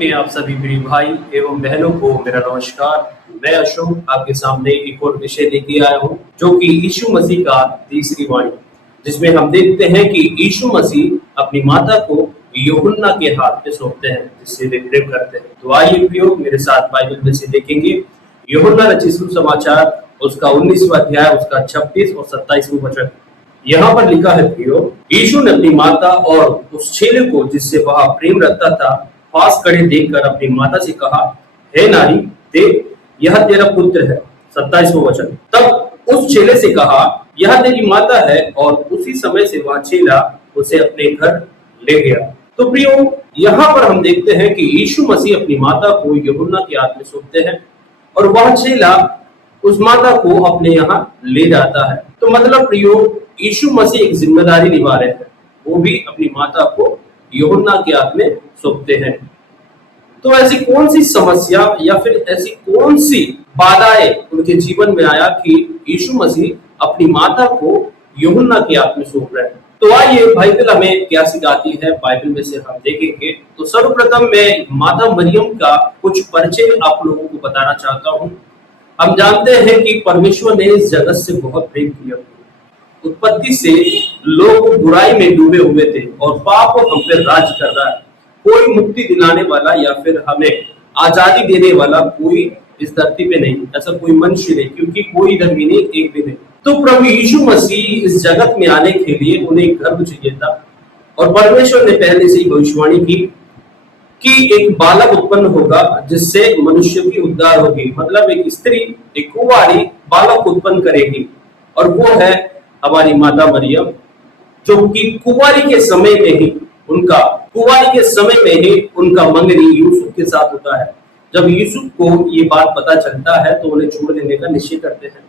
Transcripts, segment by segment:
में आप सभी प्रिय भाई एवं बहनों को मेरा नमस्कार। मैं अशोक आपके सामने एक और विषय लेके आया हूँ जो कि यीशु मसीह का तीसरी वाणी, जिसमें हम देखते हैं कि यीशु मसीह अपनी माता को यूहन्ना के हाथ में सौंपते हैं जिससे वे प्रेम करते हैं। तो आइए प्रियो मेरे साथ बाइबल में से देखेंगे यूहन्ना रचित सुसमाचार उसका 19वां अध्याय उसका 26 और 27वां वचन। यहाँ पर लिखा है प्रियो, यीशु ने अपनी माता और उस चेले को जिससे वह प्रेम रखता था पास खड़े देखकर अपनी माता से कहा, हे नारी, देख यह तेरा पुत्र है। 27वां वचन। तब उस चेले से कहा, यह तेरी माता है, और उसी समय से वह चेला उसे अपने घर ले गया। तो प्रियो यहाँ पर हम देखते हैं कि यीशु मसीह अपनी माता को यूहन्ना के हाथ में सौंपते हैं और वह चेला उस माता को अपने यहाँ ले जाता है। तो मतलब प्रियो यीशु मसीह एक जिम्मेदारी निभा रहे हैं, वो भी अपनी माता को यूहन्ना के हाथ में सौंपते हैं। तो ऐसी कौन सी समस्या या फिर ऐसी कौन सी बाधाएं उनके जीवन में आया कि यीशु मसीह अपनी माता को यूहन्ना के हाथ में सौंप रहे हैं। तो आइए बाइबल हमें क्या सिखाती है, बाइबल में से हम देखेंगे। तो सर्वप्रथम मैं माता मरियम का कुछ परिचय आप लोगों को बताना चाहता हूँ। हम जानते हैं कि परमेश्वर ने इस जगत से बहुत प्रेम किया। उत्पत्ति से लोग बुराई में डूबे हुए थे और पाप हम पे राज कर रहा है। कोई मुक्ति दिलाने वाला या फिर हमें आजादी देने वाला कोई इस धरती पे नहीं, ऐसा कोई मनुष्य नहीं, क्योंकि कोई धर्मी नहीं, एक भी नहीं। तो प्रभु यीशु मसीह इस जगत में आने के लिए उन्हें एक गर्भ चाहिए था और परमेश्वर ने पहले से ही भविष्यवाणी की कि एक बालक उत्पन्न होगा जिससे मनुष्य की उद्धार होगी। मतलब एक स्त्री, एक कुंवारी बालक उत्पन्न करेगी और वो है हमारी माता मरियम, जो कि कुंवारी के समय में ही उनका मंगनी यूसुफ के साथ होता है। जब यूसुफ को ये बात पता चलता है तो उन्हें छोड़ देने का निश्चय करते हैं,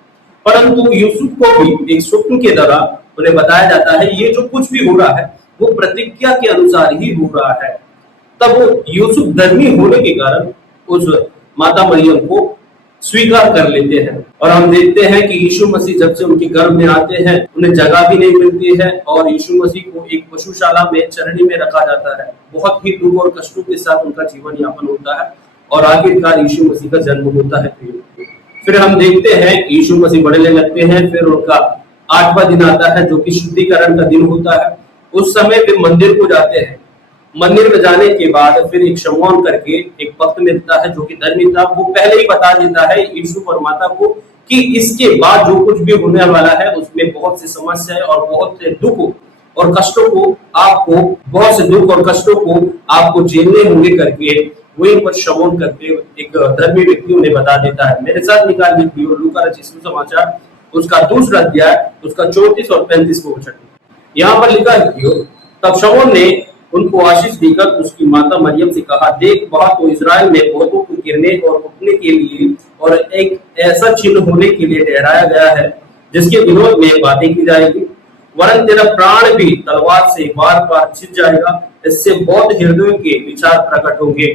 परंतु यूसुफ को भी एक स्वप्न के द्वारा उन्हें बताया जाता है ये जो कुछ भी हो रहा है वो प्रतिज्ञा के अनुसार ही हो रहा है। तब यूसुफ धर्मी होने के कारण उस माता मरियम को स्वीकार कर लेते हैं। और हम देखते हैं कि यीशु मसीह जब से उनके गर्भ में आते हैं उन्हें जगह भी नहीं मिलती है और यीशु मसीह को एक पशुशाला में, चरनी में रखा जाता है। बहुत ही दुख और कष्टों के साथ उनका जीवन यापन होता है और आखिरकार यीशु मसीह का जन्म होता है। फिर हम देखते हैं यीशु मसीह बढ़ने लगते हैं। फिर उनका 8वां दिन आता है जो कि शुद्धिकरण का दिन होता है। उस समय वे मंदिर को जाते हैं। मंदिर में जाने के बाद फिर एक शमौन करके एक भक्त मिलता है जो कि धर्मी था। वो पहले ही बता देता है यीशु और माता को कि इसके बाद जो कुछ भी होने वाला है उसमें बहुत सी समस्याएं और बहुत से दुख और कष्टों को आपको झेलने होंगे करके वहीं पर शमौन करके एक धर्मी व्यक्ति उन्हें बता देता है। मेरे साथ निकाल लीजिए लूका रचित सुसमाचार उसका 2 अध्याय उसका 34 और 35वां वचन। यहाँ पर लिखा है, तब शमौन ने उनको आशीष देकर उसकी माता मरियम से कहा, देख वहां तो इजराइल में बहुतों को गिरने और उठने के लिए और एक ऐसा चिन्ह होने के लिए ठहराया गया है जिसके विरोध में बातें की जाएगी, वरन तेरा प्राण भी तलवार से बार बार छिद जाएगा। इससे बहुत हृदयों के विचार प्रकट होंगे।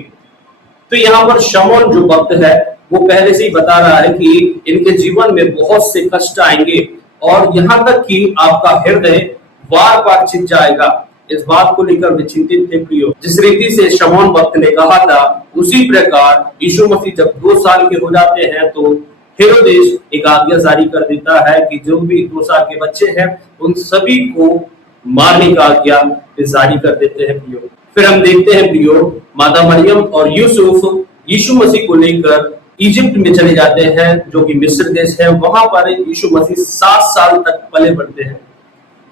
तो यहाँ पर शमौन जो भक्त है वो पहले से ही बता रहा है कि इनके जीवन में बहुत से कष्ट आएंगे और यहाँ तक कि आपका हृदय बार बार छिद जाएगा। इस बात को लेकर वे चिंतित थे प्रियो। जिस रीति से शमौन भक्त ने कहा था उसी प्रकार यीशु मसीह जब 2 साल के हो जाते हैं तो हेरोदेस एक आज्ञा जारी कर देता है कि जो भी 2 साल के बच्चे हैं उन सभी को मारने का आज्ञा जारी कर देते हैं प्रियो। फिर हम देखते हैं प्रियो माता मरियम और यूसुफ यीशु मसीह को लेकर इजिप्ट में चले जाते हैं जो कि मिस्र देश है। वहां पर यीशु मसीह 7 साल तक पले बढ़ते हैं।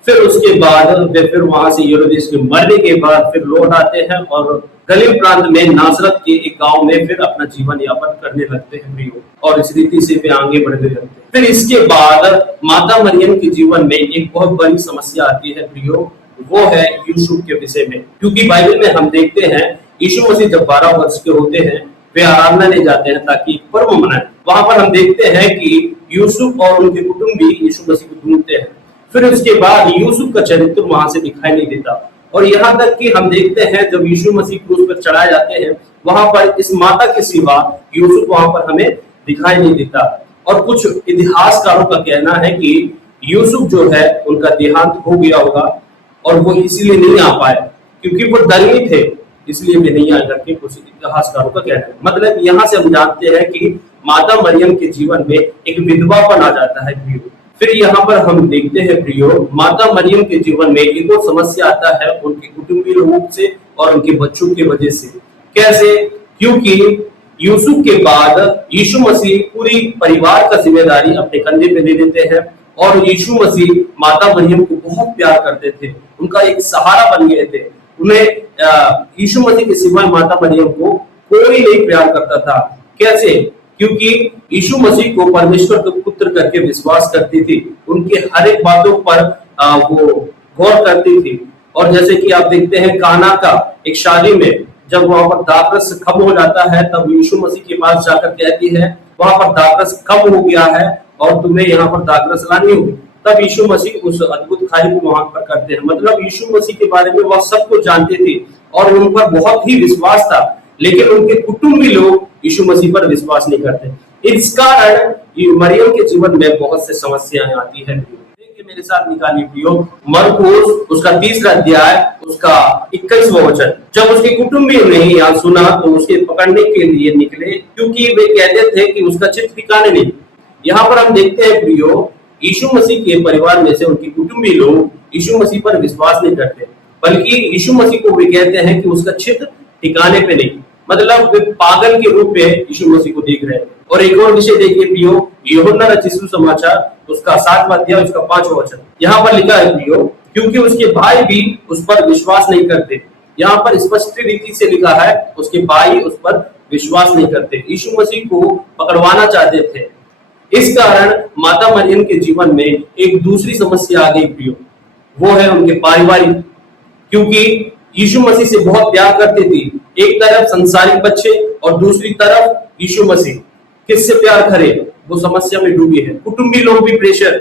फिर उसके बाद वे फिर वहां से हेरोदेस के मरने के बाद फिर लौट आते हैं और गलील प्रांत में नासरत के एक गांव में फिर अपना जीवन यापन करने लगते हैं प्रियो। और इस रीति से वे आगे बढ़ते रहते हैं। फिर इसके बाद माता मरियम के जीवन में एक बहुत बड़ी समस्या आती है प्रियो, वो है यूसुफ के विषय में। क्योंकि बाइबल में हम देखते हैं यीशु मसीह जब 12 वर्ष के होते हैं वे आराधना ले जाते हैं ताकि पर्व मनाएं। वहां पर हम देखते हैं कि यूसुफ और उनके कुटुंबी यीशु मसीह को ढूंढते हैं। फिर उसके बाद यूसुफ का चरित्र वहां से दिखाई नहीं देता और यहाँ तक कि हम देखते हैं जब यीशु मसीह क्रूस पर चढ़ाए जाते हैं वहां पर इस माता के सिवा यूसुफ वहां पर हमें दिखाई नहीं देता। और कुछ इतिहासकारों का कहना है कि यूसुफ जो है उनका देहांत हो गया होगा और वो इसीलिए नहीं आ पाए क्योंकि वो धर्मी थे इसलिए वे नहीं आए करके कुछ इतिहासकारों का कहना है। मतलब यहाँ से हम जानते हैं कि माता मरियम के जीवन में एक विधवापन आ जाता है प्रियो। फिर यहाँ पर हम देखते हैं प्रियो, माता मरियम के जीवन में एक और समस्या आता है उनके कुटुंबी लोगों से और उनके बच्चों की वजह से। कैसे? क्योंकि यूसुफ के बाद यीशु मसीह पूरी परिवार का जिम्मेदारी अपने कंधे पे ले लेते हैं और यीशु मसीह माता मरियम को बहुत प्यार करते थे, उनका एक सहारा बन गए थे। उन्हें यीशु मसीह के सिवाय माता मरियम को कोई नहीं प्यार करता था। कैसे? क्योंकि यीशु मसीह को परमेश्वर के पुत्र करके विश्वास करती थी, उनके हर एक बातों पर वो गौर करती थी। और जैसे कि आप देखते हैं काना का एक शादी में जब वहां पर दाखरस खत्म हो जाता है तब यीशु मसीह के पास जाकर कहती है वहां पर दाखरस कम हो गया है और तुम्हें यहाँ पर दाखरस लानी होगी। तब यीशु मसीह उस अद्भुत खाई को वहां पर करते हैं। मतलब यीशु मसीह के बारे में वह सब कुछ जानते थे और उन पर बहुत ही विश्वास था, लेकिन उनके कुटुंबी लोग यीशु मसीह पर विश्वास नहीं करते। इस कारण मरियम के जीवन में बहुत से समस्याएं आती है। देखिए मेरे साथ निकालिए प्रियो, मरकुस उसका 3 अध्याय उसका 21वां वचन। जब उसके कुटुंबियों ने यह सुना तो उसके पकड़ने के लिए निकले, क्योंकि वे कहते थे कि उसका चित्त ठिकाने नहीं। यहाँ पर हम देखते हैं प्रियो, यीशु मसीह के परिवार में से उनके कुटुंबी लोग यीशु मसीह पर विश्वास नहीं करते, बल्कि यीशु मसीह को वे कहते हैं कि उसका चित्त ठिकाने पे नहीं। मतलब वे पागल के रूप में यीशु मसीह को देख रहे हैं। और एक और विषय देखिए प्रियो, यूहन्ना रचित सुसमाचार उसका 7वां अध्याय उसका 5वां वचन। यहाँ पर लिखा है प्रियो, क्योंकि उसके भाई भी उस पर विश्वास नहीं करते। यहाँ पर स्पष्ट रीति से लिखा है उसके भाई उस पर विश्वास नहीं करते, यीशु मसीह को पकड़वाना चाहते थे। इस कारण माता मरियम के जीवन में एक दूसरी समस्या आ गई प्रियो, वो है उनके पारिवारिक। क्योंकि यीशु मसीह से बहुत प्यार करती थी, एक तरफ संसारिक बच्चे और दूसरी तरफ यीशु मसीह, किससे प्यार करे? वो समस्या में डूबी है। कुटुंबी लोग भी प्रेशर,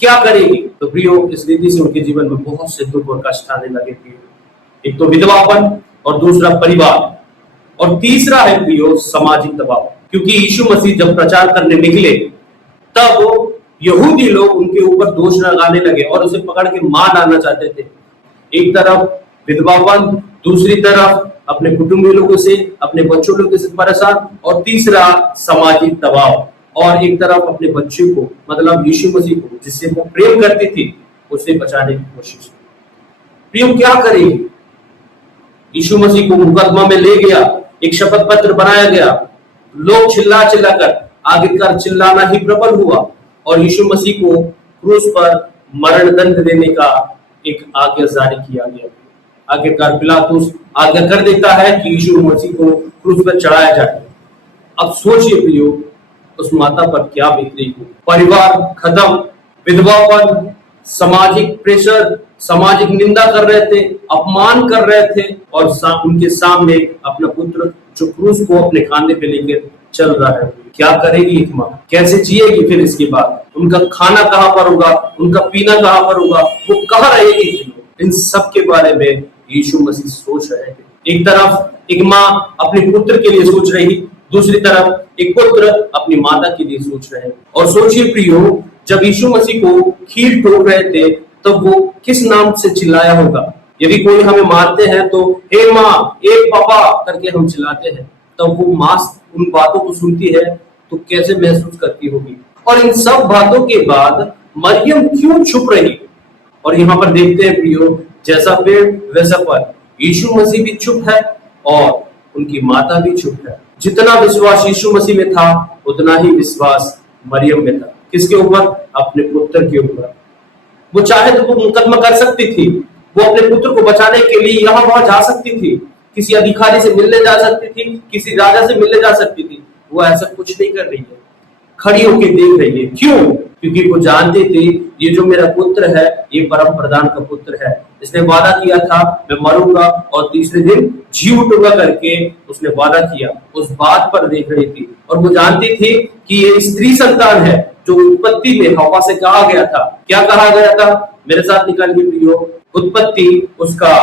क्या करेगी? तो प्रियो इस रीति से उनके जीवन में बहुत से दुख और कष्ट आने लगे प्रियो। एक तो विधवापन और दूसरा परिवार और तीसरा है प्रियो सामाजिक दबाव। क्योंकि यीशु मसीह जब प्रचार करने निकले तब यहूदी लोग उनके ऊपर दोष लगाने लगे और उसे पकड़ के मार डालना चाहते थे। एक तरफ विधवापन, दूसरी तरफ अपने कुटुंबी लोगों से, अपने बच्चों लोगों से परेशान, और तीसरा सामाजिक दबाव, और एक तरफ अपने बच्चे को मतलब यीशु मसीह को जिससे वो प्रेम करती थी उसे बचाने की कोशिश। प्रियो क्या करेगी? यीशु मसीह को मुकदमा में ले गया, एक शपथ पत्र बनाया गया, लोग चिल्ला चिल्लाकर आखिरकार चिल्लाना ही प्रबल हुआ और यीशु मसीह को क्रूस पर मरण दंड देने का एक आज्ञा जारी किया गया। आखिरकार पिलातुस आज्ञा कर देता है कि यीशु मसीह को क्रूस पर चढ़ाया जाए। अब सोचिए प्रियो उस माता पर क्या बीत हो। परिवार खत्म, विधवापन, सामाजिक प्रेशर, सामाजिक निंदा कर रहे थे, अपमान कर रहे थे और उनके सामने अपना पुत्र जो क्रूस को अपने खाने पे लेकर चल रहा है। क्या करेगी एक माँ? कैसे जिएगी? फिर इसके बाद उनका खाना कहाँ पर होगा, उनका पीना कहाँ पर होगा, वो कहाँ रहेगी? इन सब के बारे में यीशु मसीह सोच रहे थे। एक तरफ एक माँ अपने पुत्र के लिए सोच रही, दूसरी तरफ एक पुत्र अपनी माता के लिए सोच रहे। और सोचिए प्रियो, जब यीशु मसीह को कील ठोक रहे थे तब वो किस नाम से चिल्लाया होगा? यदि कोई हमें मारते हैं तो हे माँ, ए पापा करके हम चिल्लाते हैं, तब वो माँ उन बातों को सुनती है तो कैसे महसूस करती होगी? और इन सब बातों के बाद मरियम क्यों चुप रही? और यहाँ पर देखते हैं प्रियो, जैसा पेड़ वैसा फल। यीशु मसीह भी चुप है और उनकी माता भी चुप है। जितना विश्वास यीशु मसीह में था उतना ही विश्वास मरियम में था। किसके ऊपर? अपने पुत्र के ऊपर। वो चाहे तो वो मुकदमा कर सकती थी, वो अपने पुत्र को बचाने के लिए यहाँ वहां जा सकती थी, किसी अधिकारी से मिलने जा सकती थी, किसी राजा से मिलने जा सकती थी। वो ऐसा कुछ नहीं कर रही है, खड़ी होकर देख रही है। क्यों? क्योंकि वो जानती थी ये जो मेरा पुत्र है ये परम प्रधान का पुत्र है। इसने वादा किया था मैं मरूंगा और तीसरे दिन जी उठूंगा करके उसने वादा किया। उस बात पर देख रही थी और वो जानती थी कि ये स्त्री संतान है जो उत्पत्ति में हवा से कहा गया था। क्या कहा गया था? मेरे साथ निकालिए प्रियो, उत्पत्ति उसका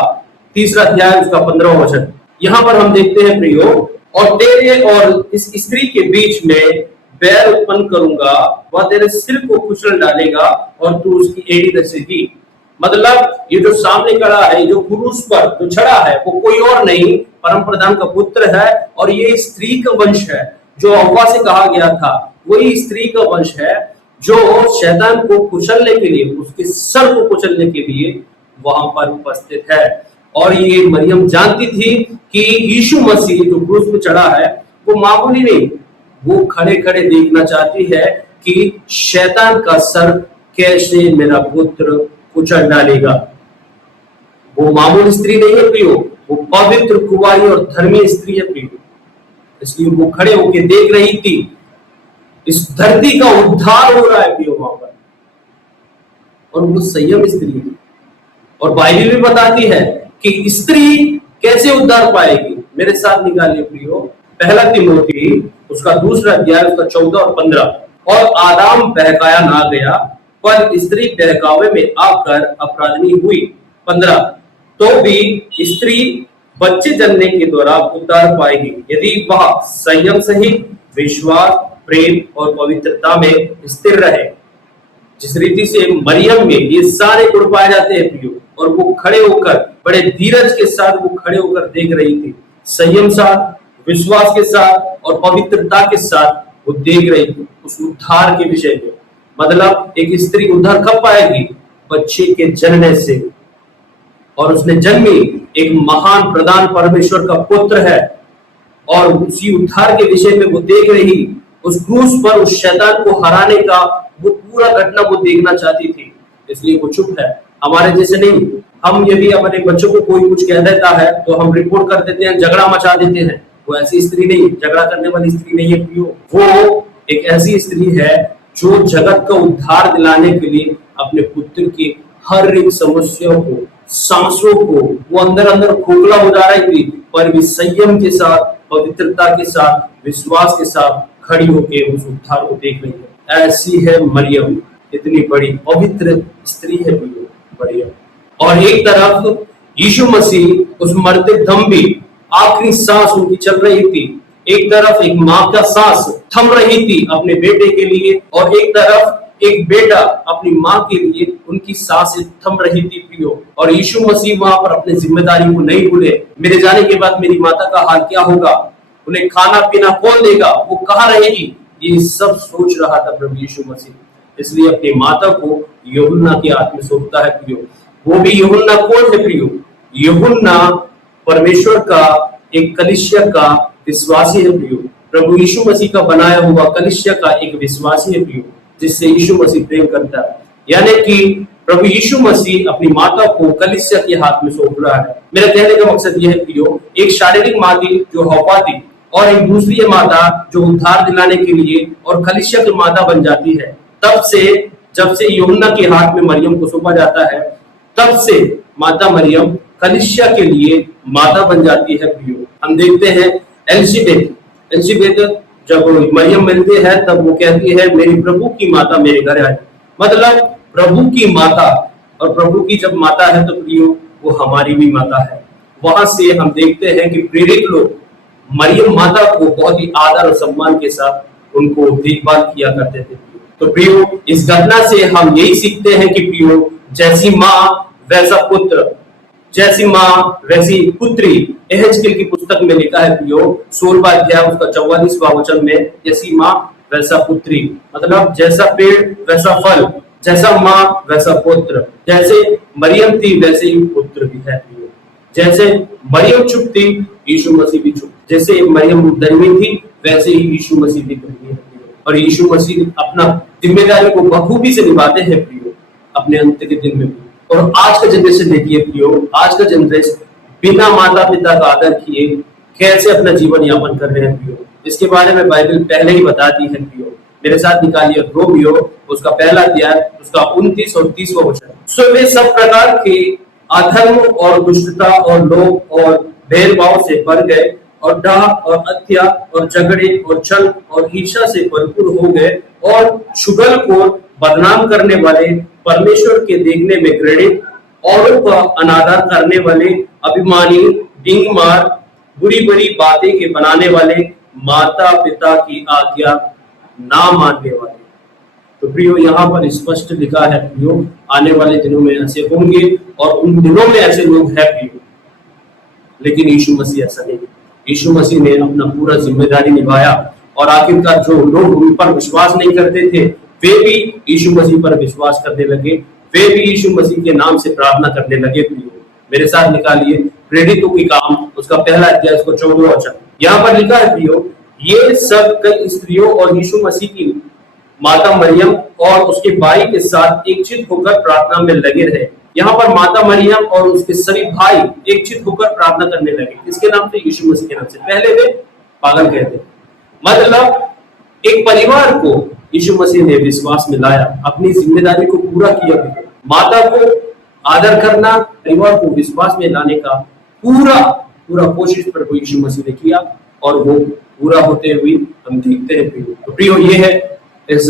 3 अध्याय उसका 15वां वचन। यहाँ पर हम देखते हैं प्रियो, और तेरे और इस स्त्री के बीच में बैर उत्पन्न करूंगा, वह तेरे सिर को कुचल डालेगा और तू उसकी एड़ी दसेगी। मतलब ये जो सामने खड़ा है, जो क्रूस पर जो चढ़ा है, वो कोई और नहीं परम प्रधान का पुत्र है। और ये स्त्री का वंश है जो हव्वा से कहा गया था, वही स्त्री का वंश है जो शैतान को कुचलने के लिए, उसके सर को कुचलने के लिए वहां पर उपस्थित है। और ये मरियम जानती थी कि यीशु मसीह जो क्रूस पर चढ़ा है वो मामूली नहीं, वो खड़े खड़े देखना चाहती है कि शैतान का सर कैसे मेरा पुत्र कुचल डालेगा। वो मामूली स्त्री नहीं है प्रियो, वो पवित्र कुंवारी और धर्मी स्त्री है प्रियो। इसलिए वो खड़े होकर देख रही थी, इस धरती का उद्धार हो रहा है प्रियो वहां पर। और वो संयम स्त्री है। और बाइबल भी बताती है कि स्त्री कैसे उद्धार पाएगी। मेरे साथ निकालिए प्रियो, पहला तिमोथी उसका दूसरा अध्याय उसका 14 और 15। और आदाम बहकाया ना गया, पर स्त्री बहकावे में आकर अपराधनी हुई। 15 तो भी स्त्री बच्चे जन्मने के दौरान उद्धार पाएगी यदि वह संयम सहित विश्वास, प्रेम और पवित्रता में स्थिर रहे। जिस रीति से मरियम में ये सारे गुण पाए जाते हैं प्रियो, और वो खड़े होकर बड़े धीरज के साथ वो खड़े होकर देख रही थी, संयम साथ, विश्वास के साथ और पवित्रता के साथ वो देख रही थी उस उद्धार के विषय में। मतलब एक स्त्री उद्धार कब पाएगी? बच्चे के जन्म से। और उसने जन्मी एक महान प्रधान परमेश्वर का पुत्र है, और उसी उद्धार के विषय में वो देख रही, उस क्रूस पर उस शैतान को हराने का वो पूरा घटना वो देखना चाहती थी। इसलिए वो चुप है। हमारे जैसे नहीं, हम यदि अपने बच्चों को कोई कुछ कह देता है तो हम रिपोर्ट कर देते हैं, झगड़ा मचा देते हैं। वो ऐसी स्त्री नहीं, झगड़ा करने वाली स्त्री नहीं है प्रियो। वो एक ऐसी स्त्री है जो जगत का उद्धार दिलाने के लिए अपने पुत्र की हर एक समस्या को, सांसों को, वो अंदर अंदर खोखला हो जा रही थी, पर भी संयम के साथ, पवित्रता के साथ, विश्वास के साथ खड़ी होकर उस उद्धार को देख रही है। ऐसी है मरियम, इतनी बड़ी पवित्र स्त्री है मरियम। और एक तरफ यीशु मसीह उस मरते दम भी आखिरी सांस उनकी चल रही थी, एक तरफ एक माँ का सांस थम रही थी अपने बेटे के लिए, और एक तरफ एक बेटा अपनी माँ के लिए उनकी सांसें थम रही थी प्रियो। और यीशु मसीह वहां पर अपनी जिम्मेदारी को नहीं भूले। मेरे जाने के बाद मेरी माता का हाल क्या होगा, उन्हें खाना पीना कौन देगा, वो कहाँ रहेगी, ये सब सोच रहा था प्रभु यीशु मसीह। इसलिए अपनी माता को यूहन्ना के हाथ में सौंपता है प्रियो। वो भी यूहन्ना कौन है प्रियो? यूहन्ना परमेश्वर का एक कलीसिया का विश्वासी है प्रियो। प्रभु यीशु मसीह का बनाया हुआ कलीसिया का एक विश्वासी है प्रियो, जिससे यीशु मसीह प्रेम करता है। यानी कि प्रभु यीशु मसीह अपनी माता को कलीसिया के हाथ में सौंप रहा है। मेरा कहने का मकसद यह है प्रियो, एक शारीरिक माँ थी जो हव्वा थी, और एक दूसरी माता जो उद्धार दिलाने के लिए और कलीसिया की माता बन जाती है। तब से जब से यूहन्ना के हाथ में मरियम को सौंपा जाता है, तब से माता मरियम कलीसिया के लिए माता बन जाती है प्रियो। हम देखते हैं एलिजाबेथ जब मरियम मिलती है तब वो कहती है मेरी प्रभु की माता मेरे घर आई। मतलब प्रभु की माता, और प्रभु की जब माता है तो प्रियो वो हमारी भी माता है। वहां से हम देखते हैं कि प्रेरित लोग मरियम माता को बहुत ही आदर और सम्मान के साथ उनको देखभाल किया करते थे। तो प्रियो इस घटना से हम यही सीखते हैं कि प्रियो जैसी माँ वैसा पुत्र, जैसी माँ वैसी पुत्री। एहेजकेल की पुस्तक में लिखा है प्रियो 16वां अध्याय उसका 44वां वचन में, जैसी माँ वैसा पुत्री। मतलब जैसा पेड़ वैसा फल, जैसा माँ वैसा पुत्र। जैसे मरियम थी वैसे ही पुत्र भी है प्रियो। जैसे मरियम चुप थी यीशु मसीह भी चुप। जैसे मरियम धर्मी थी वैसे ही यीशु मसीह भी धर्मी है। और यीशु मसीह अपना जिम्मेदारी को बखूबी से निभाते हैं प्रियो अपने अंत के दिन में भी। और आज का जनरेशन देखिए प्रियो, आज का जनरेशन बिना माता पिता का आदर किए कैसे अपना जीवन यापन कर रहे हैं प्रियो। इसके बारे में बाइबल पहले ही बताती है प्रियो। मेरे साथ निकालिए रोमियो उसका पहला अध्याय उसका 29 और 30वां वचन। सो वे सब प्रकार के अधर्म और दुष्टता और लोभ और भेदभाव से भर गए, और डाह और हत्या और झगड़े और छल और ईर्ष्या से भरपूर हो गए, और चुगल को बदनाम करने वाले, परमेश्वर के देखने में घृणित, औरों का अनादर करने वाले, अभिमानी, डिंगमार, बुरी बुरी बातें के बनाने वाले, माता पिता की आज्ञा ना मानने वाले। तो प्रियो यहाँ पर स्पष्ट लिखा है प्रियो, आने वाले दिनों में ऐसे होंगे और उन दिनों में ऐसे लोग हैं प्रियो, लेकिन यीशु मसीह ऐसा नहीं। यीशु मसीह ने अपना पूरा जिम्मेदारी निभाया और आखिरकार जो लोग उन पर विश्वास नहीं करते थे वे भी यीशु मसीह पर विश्वास करने लगे, वे भी यीशु मसीह के नाम से प्रार्थना करने लगे प्रियो। मेरे साथ निकालिए प्रेरितों के काम उसका पहला अध्याय उसको 14 वचन। यहाँ पर लिखा है प्रियो, ये सब कई स्त्रियों और यीशु मसीह की माता मरियम और उसके भाई के साथ एकचित होकर प्रार्थना में लगे रहे। यहाँ पर माता मरियम और उसके सभी भाई एकचित होकर प्रार्थना करने लगे। किसके नाम से? यीशु मसीह के नाम से। पहले वे पागल कहते, मतलब एक परिवार को यीशु मसीह ने विश्वास में लाया, अपनी जिम्मेदारी को पूरा किया। माता को आदर करना, परिवार को विश्वास में लाने का पूरा कोशिश प्रभु यीशु मसीह ने किया और वो पूरा होते हुए हम देखते हैं प्रियो। तो प्रियो ये है इस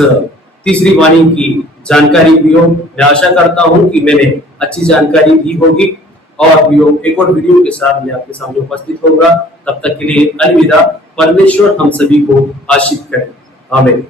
तीसरी वाणी की जानकारी प्रियो। मैं आशा करता हूं कि मैंने अच्छी जानकारी दी होगी और प्रियो एक और वीडियो के साथ मैं आपके सामने उपस्थित होगा। तब तक के लिए अलविदा। परमेश्वर हम सभी को आशीष करे। आमीन।